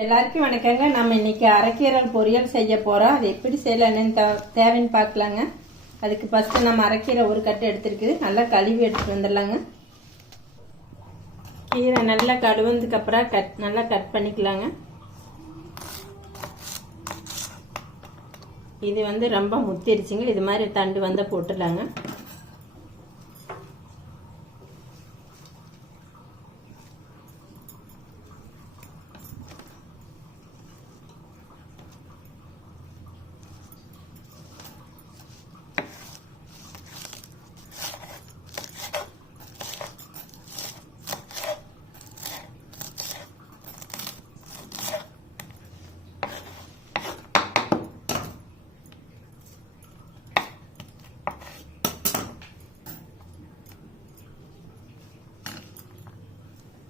எல்லாருக்கும் வணக்கங்க. நம்ம இன்னைக்கு அரைக்கீரை பொரியல் செய்ய போறோம். அது எப்படி செய்யலாம்னு தேவைன்னு பார்க்கலாங்க. அதுக்கு ஃபர்ஸ்ட் நம்ம அரைக்கீரை ஒரு கட்டு எடுத்துருக்குது. நல்லா கழுவி எடுத்துட்டு வந்துடலாங்க. கீரை நல்லா கழுவுனதுக்கு அப்புறம் நல்லா கட் பண்ணிக்கலாங்க. இது ரொம்ப முத்திருச்சுங்க. இது மாதிரி தண்டு வந்தால் போட்டுடலாங்க.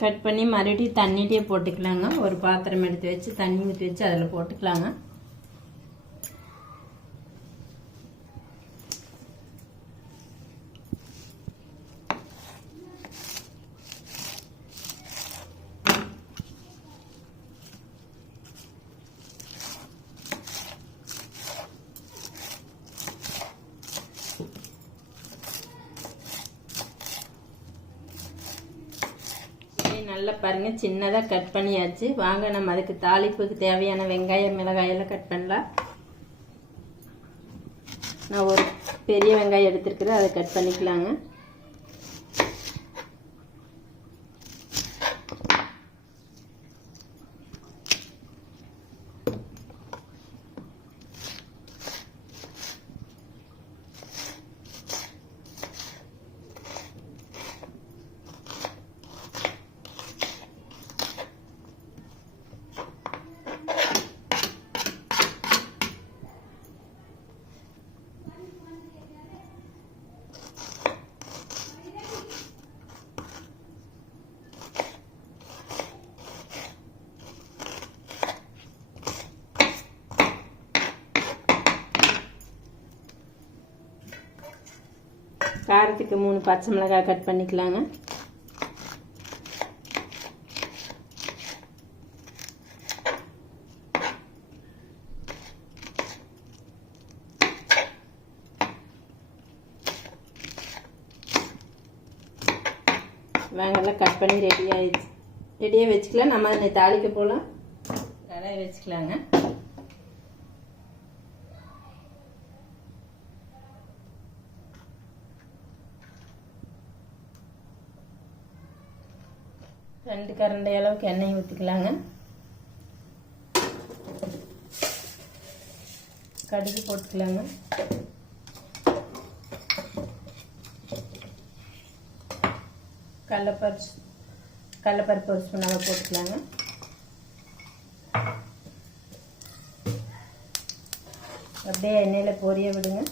கட் பண்ணி மறுபடியும் தண்ணியிலே போட்டுக்கலாங்க. ஒரு பாத்திரம் எடுத்து வச்சு தண்ணி ஊற்றி வச்சு அதில் போட்டுக்கலாங்க. நல்லா பாருங்க, சின்னதாக கட் பண்ணியாச்சு. வாங்க நம்ம அதுக்கு தாளிப்புக்கு தேவையான வெங்காயம் மிளகாயெல்லாம் கட் பண்ணலாம். நான் ஒரு பெரிய வெங்காயம் எடுத்துருக்குறேன், அதை கட் பண்ணிக்கலாங்க. காரத்துக்கு 3 பச்சை மிளகாய் கட் பண்ணிக்கலாங்க. வெங்காயம் கட் பண்ணி ரெடியாக வச்சுக்கலாம். நம்ம அதை தாளிக்க போகலாம். கடாயை வச்சுக்கலாங்க. ரெண்டு கரண்டி அளவுக்கு எண்ணெய் ஊற்றிக்கலாங்க. கடுகு போட்டுக்கலாங்க. கடலைப்பருப்பு ஒரு ஸ்பூன் அளவு போட்டுக்கலாங்க. அப்படியே எண்ணெயில் பொரிய விடுங்க.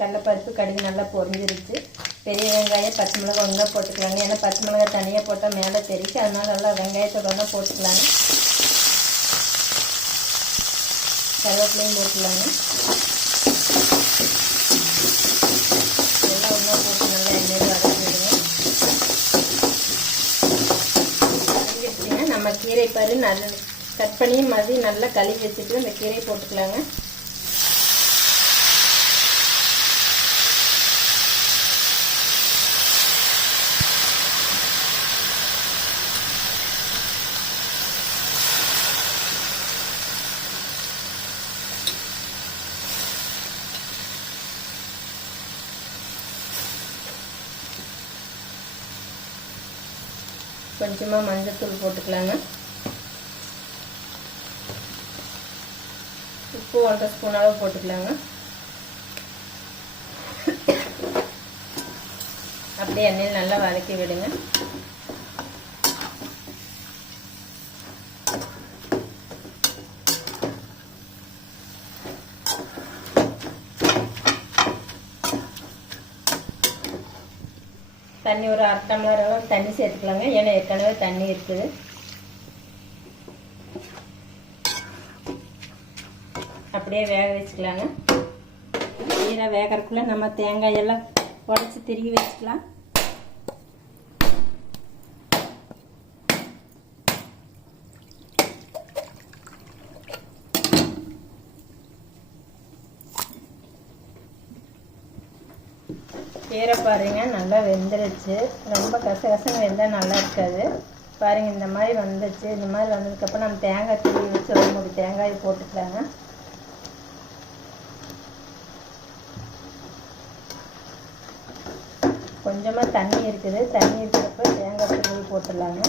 கடலைப்பருப்பு கடுகு நல்லா பொரிஞ்சிருச்சு. பெரிய வெங்காயம் பச்சை மிளகாய் ஒன்றா போட்டுக்கலாங்க. ஏன்னா பச்சை மிளகாய் தனியாக போட்டால் மேலே தெரிச்சு, அதனால நல்லா வெங்காயத்தோட ஒன்றா போட்டுக்கலாங்க. கருவேப்பிலையும் போட்டுக்கலாங்க. எல்லாம் ஒன்றா போட்டு நல்லா எண்ணெயில் வதக்கிடுங்க. வதக்கிடுச்சிங்க. நம்ம கீரை பாரு நல்லா கட் பண்ணி மறுபடியும் நல்லா கழுவி வச்சுட்டு இந்த கீரையை போட்டுக்கலாங்க. கொஞ்சமாக மஞ்சத்தூள் போட்டுக்கலாங்க. உப்பு 1 ஸ்பூன் அளவு போட்டுக்கலாங்க. அப்படியே எண்ணெயில் நல்லா வதக்கி விடுங்க. தண்ணி ஒரு 1/2 டம்ளர் அளவு தண்ணி சேர்த்துக்கலாங்க. ஏன்னா ஏற்கனவே தண்ணி இருக்குது. அப்படியே வேக வச்சுக்கலாங்க. கீரை வேகறதுக்குள்ள நம்ம தேங்காயெல்லாம் உடச்சி திருகி வச்சுக்கலாம். கீரை பாருங்க நல்லா வெந்துருச்சு. ரொம்ப கசகசன்னு வெந்தால் நல்லா இருக்காது. பாருங்கள் இந்த மாதிரி வந்துச்சு. இந்த மாதிரி வந்ததுக்கப்புறம் நம்ம தேங்காய் திருவி வச்சு ஒரு மூணு தேங்காய் போட்டுக்கலாங்க. கொஞ்சமாக தண்ணி இருக்குது. தண்ணி இருக்கிறப்ப தேங்காய் திருவி போட்டுடலாங்க.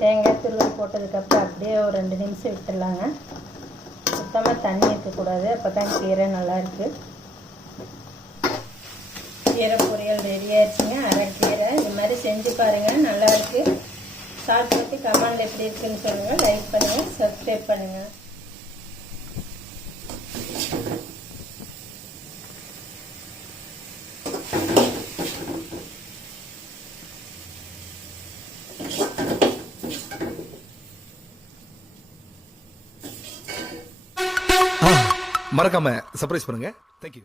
தேங்காய் துருவல் போட்டதுக்கப்புறம் அப்படியே ஒரு 2 நிமிஷம் விட்டுடலாங்க. சுத்தமாக தண்ணி இருக்கக்கூடாது. அப்போ தான் கீரை நல்லாயிருக்கு. கீரை பொரியல் ரெடி ஆயிடுச்சுங்க. அரைக்கீரை இது மாதிரி செஞ்சு பாருங்கள், நல்லாயிருக்கு. சாப்பிட்டு கமெண்ட் எப்படி இருக்குன்னு சொல்லுங்கள். லைக் பண்ணுங்கள், சப்ஸ்கிரைப் பண்ணுங்கள். மறக்காம சர்ப்ரைஸ் பண்ணுங்க. தேங்க்யூ.